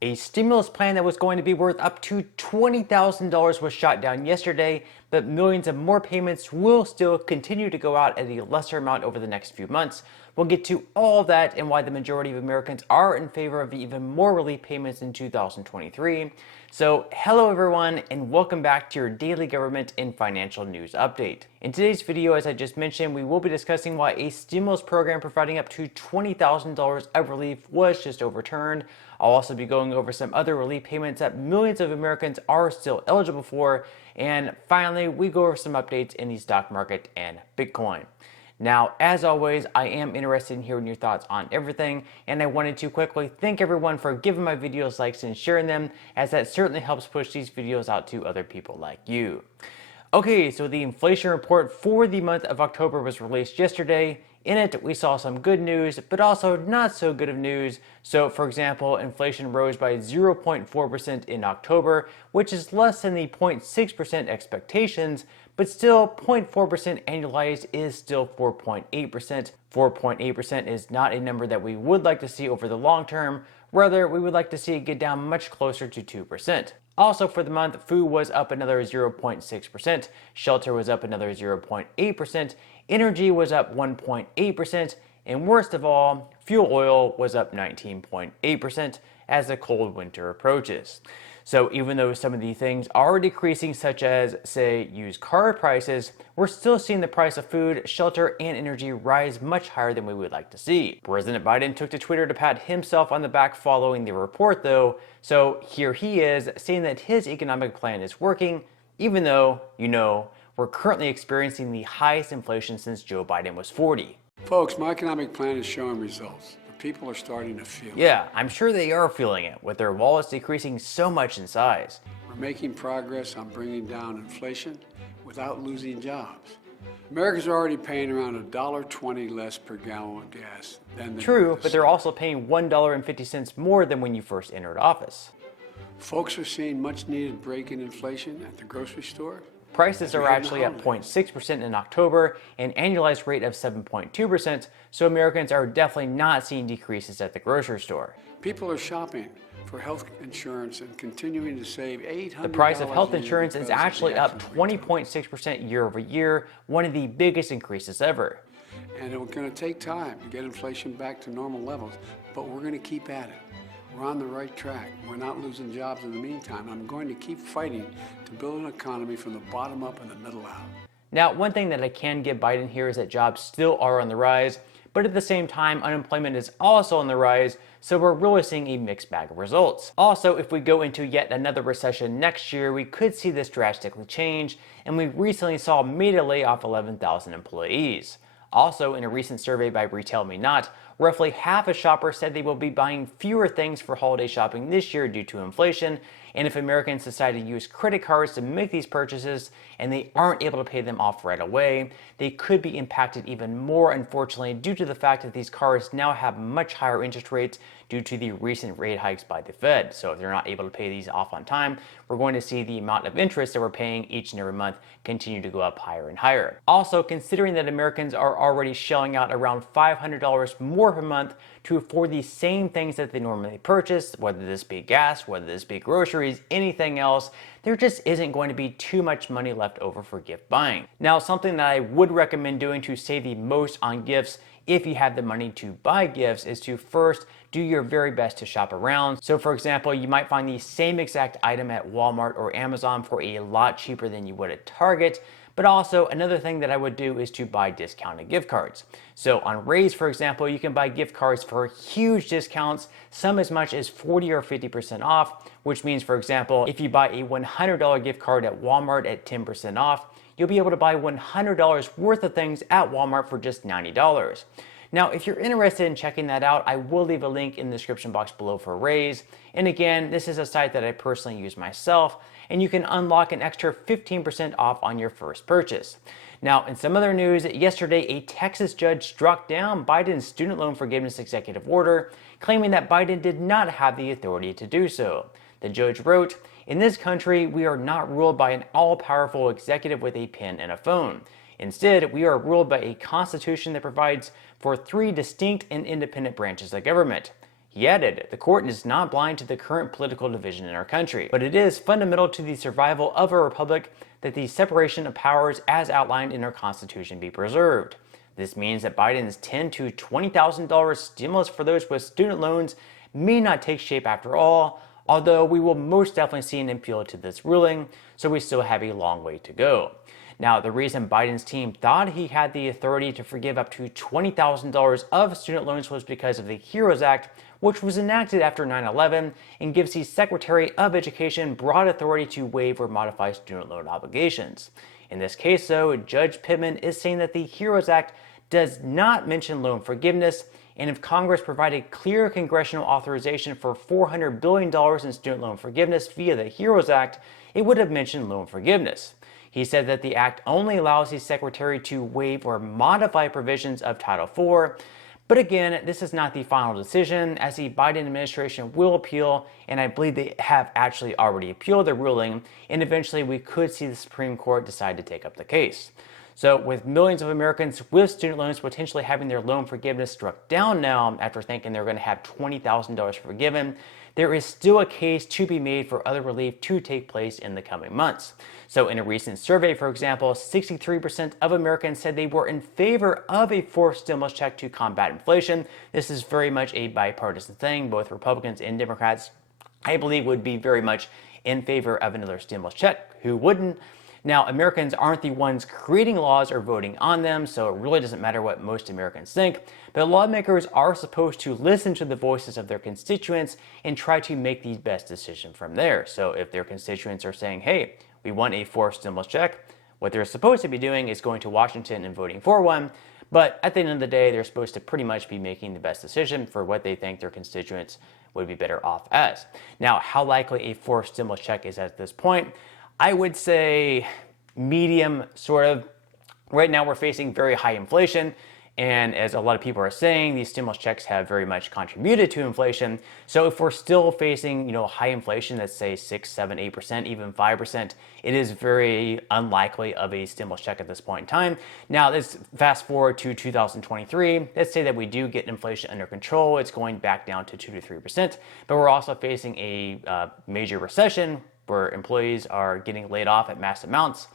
A stimulus plan that was going to be worth up to $20,000 was shot down yesterday, but millions of more payments will still continue to go out at a lesser amount over the next few months. We'll get to all that and why the majority of Americans are in favor of even more relief payments in 2023. So hello everyone and welcome back to your daily government and financial news update. In today's video, as I just mentioned, we will be discussing why a stimulus program providing up to $20,000 of relief was just overturned. I'll also be going over some other relief payments that millions of Americans are still eligible for. And finally, we go over some updates in the stock market and Bitcoin. Now, as always, I am interested in hearing your thoughts on everything, and I wanted to quickly thank everyone for giving my videos likes and sharing them, as that certainly helps push these videos out to other people like you. Okay, so the inflation report for the month of October was released yesterday. In it, we saw some good news, but also not so good of news. So, for example, inflation rose by 0.4% in October, which is less than the 0.6% expectations, but still 0.4% annualized is still 4.8%. 4.8% is not a number that we would like to see over the long term. Rather, we would like to see it get down much closer to 2%. Also for the month, food was up another 0.6%, shelter was up another 0.8%, energy was up 1.8%, and worst of all, fuel oil was up 19.8% as the cold winter approaches. So even though some of the things are decreasing, such as, say, used car prices, we're still seeing the price of food, shelter, and energy rise much higher than we would like to see. President Biden took to Twitter to pat himself on the back following the report, though. So here he is saying that his economic plan is working, even though, we're currently experiencing the highest inflation since Joe Biden was 40. Folks, my economic plan is showing results. People are starting to feel it. Yeah, I'm sure they are feeling it, with their wallets decreasing so much in size. We're making progress on bringing down inflation without losing jobs. Americans are already paying around $1.20 less per gallon of gas than they True, were but this they're summer. also paying $1.50 more than when you first entered office. Folks are seeing much needed break in inflation at the grocery store. Prices are actually up 0.6% in October, an annualized rate of 7.2%, so Americans are definitely not seeing decreases at the grocery store. People are shopping for health insurance and continuing to save $800. The price of health insurance is because of actually the up actions we took. 20.6% year over year, one of the biggest increases ever. And it's going to take time to get inflation back to normal levels, but we're going to keep at it. We're on the right track. We're not losing jobs in the meantime. I'm going to keep fighting to build an economy from the bottom up and the middle out. Now, one thing that I can give Biden here is that jobs still are on the rise, but at the same time, unemployment is also on the rise, so we're really seeing a mixed bag of results. Also, if we go into yet another recession next year, we could see this drastically change, and we recently saw Meta lay off 11,000 employees. Also, in a recent survey by Retail Me Not, roughly half of shoppers said they will be buying fewer things for holiday shopping this year due to inflation, and if Americans decide to use credit cards to make these purchases and they aren't able to pay them off right away, they could be impacted even more, unfortunately, due to the fact that these cards now have much higher interest rates due to the recent rate hikes by the Fed. So if they're not able to pay these off on time, we're going to see the amount of interest that we're paying each and every month continue to go up higher and higher. Also, considering that Americans are already shelling out around $500 more per month to afford the same things that they normally purchase, whether this be gas, whether this be groceries, anything else, there just isn't going to be too much money left over for gift buying. Now, something that I would recommend doing to save the most on gifts if you have the money to buy gifts is to first do your very best to shop around. So for example, you might find the same exact item at Walmart or Amazon for a lot cheaper than you would at Target. But also another thing that I would do is to buy discounted gift cards. So on Raise, for example, you can buy gift cards for huge discounts, some as much as 40 or 50% off, which means, for example, if you buy a $100 gift card at Walmart at 10% off, you'll be able to buy $100 worth of things at Walmart for just $90. Now, if you're interested in checking that out, I will leave a link in the description box below for Raise. And again, this is a site that I personally use myself, and you can unlock an extra 15% off on your first purchase. Now, in some other news, yesterday a Texas judge struck down Biden's student loan forgiveness executive order, claiming that Biden did not have the authority to do so. The judge wrote, "In this country, we are not ruled by an all-powerful executive with a pen and a phone. Instead, we are ruled by a constitution that provides for three distinct and independent branches of government." He added, "The court is not blind to the current political division in our country, but it is fundamental to the survival of our republic that the separation of powers as outlined in our Constitution be preserved. This means that Biden's $10,000 to $20,000 stimulus for those with student loans may not take shape after all, although we will most definitely see an appeal to this ruling, so we still have a long way to go." Now, the reason Biden's team thought he had the authority to forgive up to $20,000 of student loans was because of the HEROES Act, which was enacted after 9/11 and gives the Secretary of Education broad authority to waive or modify student loan obligations. In this case, though, Judge Pittman is saying that the HEROES Act does not mention loan forgiveness, and if Congress provided clear congressional authorization for $400 billion in student loan forgiveness via the HEROES Act, it would have mentioned loan forgiveness. He said that the act only allows the Secretary to waive or modify provisions of Title IV. But again, this is not the final decision, as the Biden administration will appeal, and I believe they have actually already appealed the ruling, and eventually we could see the Supreme Court decide to take up the case. So with millions of Americans with student loans potentially having their loan forgiveness struck down now after thinking they're going to have $20,000 forgiven, there is still a case to be made for other relief to take place in the coming months. So in a recent survey, for example, 63% of Americans said they were in favor of a fourth stimulus check to combat inflation. This is very much a bipartisan thing. Both Republicans and Democrats, I believe, would be very much in favor of another stimulus check. Who wouldn't? Now, Americans aren't the ones creating laws or voting on them, so it really doesn't matter what most Americans think. But lawmakers are supposed to listen to the voices of their constituents and try to make the best decision from there. So if their constituents are saying, hey, we want a fourth stimulus check, what they're supposed to be doing is going to Washington and voting for one. But at the end of the day, they're supposed to pretty much be making the best decision for what they think their constituents would be better off as. Now, how likely a fourth stimulus check is at this point? I would say medium, sort of. Right now we're facing very high inflation, and as a lot of people are saying, these stimulus checks have very much contributed to inflation. So if we're still facing, high inflation, let's say 6, 7, 8%, even 5%, it is very unlikely of a stimulus check at this point in time. Now, let's fast forward to 2023. Let's say that we do get inflation under control. It's going back down to 2 to 3%, but we're also facing a major recession where employees are getting laid off at mass amounts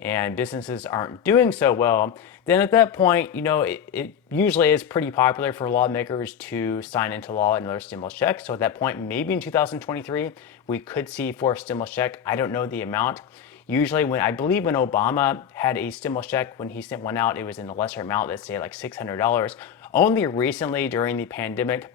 and businesses aren't doing so well. Then at that point, it usually is pretty popular for lawmakers to sign into law another stimulus check. So at that point, maybe in 2023, we could see fourth stimulus check. I don't know the amount. Usually I believe when Obama had a stimulus check, when he sent one out, it was in a lesser amount, let's say like $600. Only recently during the pandemic,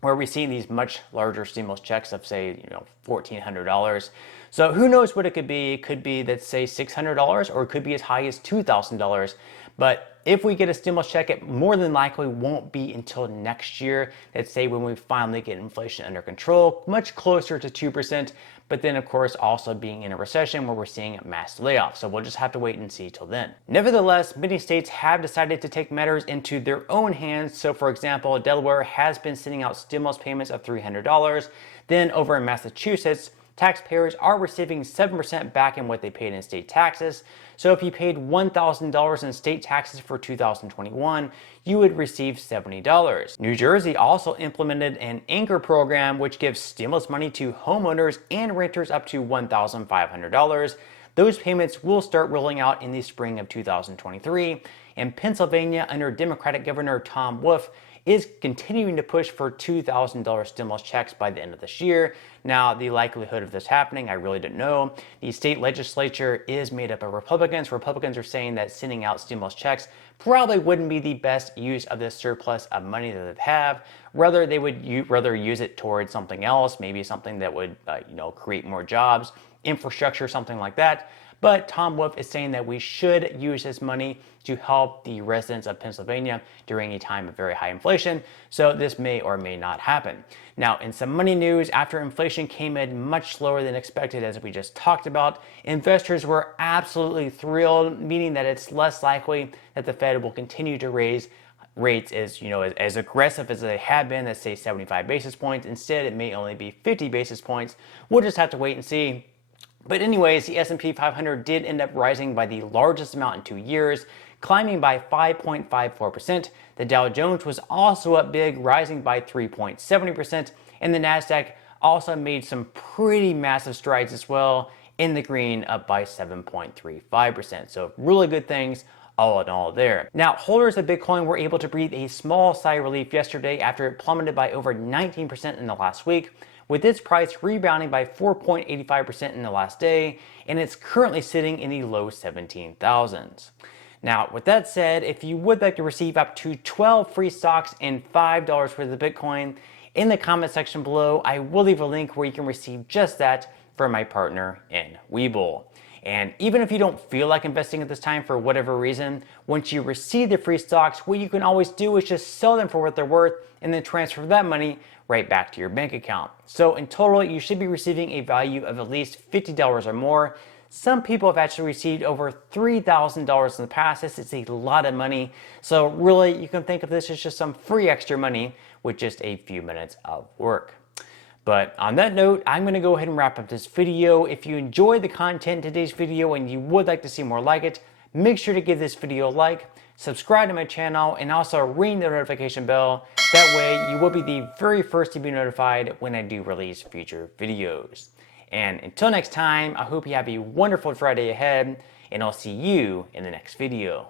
where we're seeing these much larger stimulus checks of, say, $1,400. So who knows what it could be? It could be, let's say, $600, or it could be as high as $2,000. But if we get a stimulus check, it more than likely won't be until next year. Let's say when we finally get inflation under control, much closer to 2%. But then, of course, also being in a recession where we're seeing mass layoffs. So we'll just have to wait and see till then. Nevertheless, many states have decided to take matters into their own hands. So, for example, Delaware has been sending out stimulus payments of $300. Then over in Massachusetts, taxpayers are receiving 7% back in what they paid in state taxes. So if you paid $1,000 in state taxes for 2021, you would receive $70. New Jersey also implemented an anchor program which gives stimulus money to homeowners and renters up to $1,500. Those payments will start rolling out in the spring of 2023. And Pennsylvania, under Democratic Governor Tom Wolf, is continuing to push for $2,000 stimulus checks by the end of this year. Now, the likelihood of this happening, I really don't know. The state legislature is made up of Republicans. Republicans are saying that sending out stimulus checks probably wouldn't be the best use of this surplus of money that they have. Rather, they would rather use it towards something else, maybe something that would create more jobs, infrastructure, something like that. But Tom Wolf is saying that we should use this money to help the residents of Pennsylvania during a time of very high inflation. So this may or may not happen. Now, in some money news, after inflation came in much slower than expected, as we just talked about, investors were absolutely thrilled, meaning that it's less likely that the Fed will continue to raise rates as aggressive as they have been, let's say 75 basis points. Instead, it may only be 50 basis points. We'll just have to wait and see. But anyways, the S&P 500 did end up rising by the largest amount in 2 years, climbing by 5.54%. The Dow Jones was also up big, rising by 3.70%, and the Nasdaq also made some pretty massive strides as well, in the green, up by 7.35%. So really good things all in all there. Now, holders of Bitcoin were able to breathe a small sigh of relief yesterday after it plummeted by over 19% in the last week, with its price rebounding by 4.85% in the last day, and it's currently sitting in the low 17,000s. Now, with that said, if you would like to receive up to 12 free stocks and $5 worth of Bitcoin, in the comment section below, I will leave a link where you can receive just that from my partner in Webull. And even if you don't feel like investing at this time for whatever reason, once you receive the free stocks, what you can always do is just sell them for what they're worth and then transfer that money right back to your bank account. So in total, you should be receiving a value of at least $50 or more. Some people have actually received over $3,000 in the past. This is a lot of money. So really, you can think of this as just some free extra money with just a few minutes of work. But on that note, I'm going to go ahead and wrap up this video. If you enjoyed the content in today's video and you would like to see more like it, make sure to give this video a like, subscribe to my channel, and also ring the notification bell. That way you will be the very first to be notified when I do release future videos. And until next time, I hope you have a wonderful Friday ahead, and I'll see you in the next video.